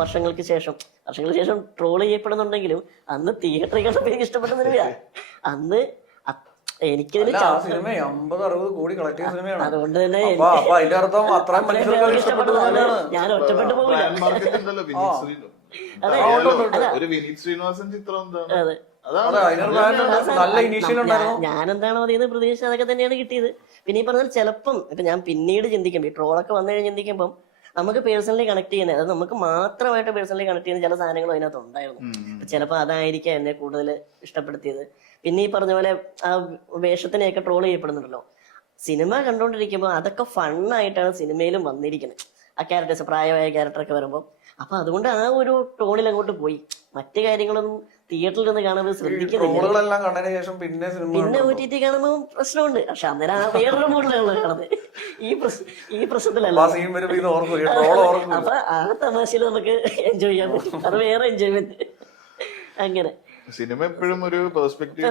വർഷങ്ങൾക്ക് ശേഷം ട്രോൾ ചെയ്യപ്പെടുന്നുണ്ടെങ്കിലും അന്ന് തിയേറ്ററിൽ കണ്ടപ്പോൾ എനിക്ക് ഇഷ്ടപ്പെട്ട സിനിമയാണ്. അന്ന് എനിക്കതിൽ സിനിമ 50-60 കോടി കളക്ട് ചെയ്ത സിനിമയാണ്. അതുകൊണ്ട് തന്നെ അതിന്റെ അർത്ഥം അത്രയും മനുഷ്യർക്ക് ഇഷ്ടപ്പെട്ടത് തന്നെയാണ്. ഞാൻ ഒറ്റപ്പെട്ടു പോകില്ല. ഒരു വിനീത് ശ്രീനിവാസൻ ചിത്രം എന്താണ്? അതെ, നല്ല ഇനീഷ്യൽ ഉണ്ടായിരുന്നു. ഞാൻ എന്താണോ അതിൽ നിന്ന് പ്രതീക്ഷ അതൊക്കെ തന്നെയാണ് കിട്ടിയത്. പിന്നെ ഈ പറഞ്ഞാൽ ചിലപ്പം ഇപ്പൊ ഞാൻ പിന്നീട് ചിന്തിക്കുമ്പോൾ ഈ ട്രോളൊക്കെ വന്നു കഴിഞ്ഞ് ചിന്തിക്കുമ്പോൾ നമുക്ക് പേഴ്സണലി കണക്ട് ചെയ്യുന്നത്, അത് നമുക്ക് മാത്രമായിട്ട് പേഴ്സണലി കണക്ട് ചെയ്യുന്ന ചില സാധനങ്ങളും അതിനകത്ത് ഉണ്ടായിരുന്നു. ചിലപ്പോൾ അതായിരിക്കാം എന്നെ കൂടുതൽ ഇഷ്ടപ്പെടുത്തിയത്. പിന്നെ ഈ പറഞ്ഞ പോലെ ആ വേഷത്തിനെയൊക്കെ ട്രോൾ ചെയ്യപ്പെടുന്നുണ്ടല്ലോ, സിനിമ കണ്ടുകൊണ്ടിരിക്കുമ്പോൾ അതൊക്കെ ഫണ്ണായിട്ടാണ് സിനിമയിലും വന്നിരിക്കുന്നത്. ആ ക്യാരക്ടേഴ്സ്, പ്രായമായ ക്യാരക്ടറൊക്കെ വരുമ്പോൾ. അപ്പൊ അതുകൊണ്ട് ആ ഒരു ടോണിൽ അങ്ങോട്ട് പോയി. മറ്റു കാര്യങ്ങളൊന്നും തിയേറ്ററിൽ നിന്ന് കാണുമ്പോൾ ശ്രദ്ധിക്കുന്നില്ല. കണ്ടതിന് ശേഷം പിന്നെ OTT കാണുമ്പോൾ പ്രശ്നമുണ്ട്. പക്ഷെ അന്നേരം ആ വേറൊരു മൂഡിലാണ് കാണുന്നത്. ഈ പ്രശ്നത്തിലല്ല. അപ്പൊ ആ തമാശയിൽ നമുക്ക് എൻജോയ് ചെയ്യാൻ പറ്റും. അത് വേറെ എൻജോയ്മെന്റ്. അങ്ങനെ സിനിമ എപ്പോഴും ഒരു പെർസ്പെക്റ്റീവ്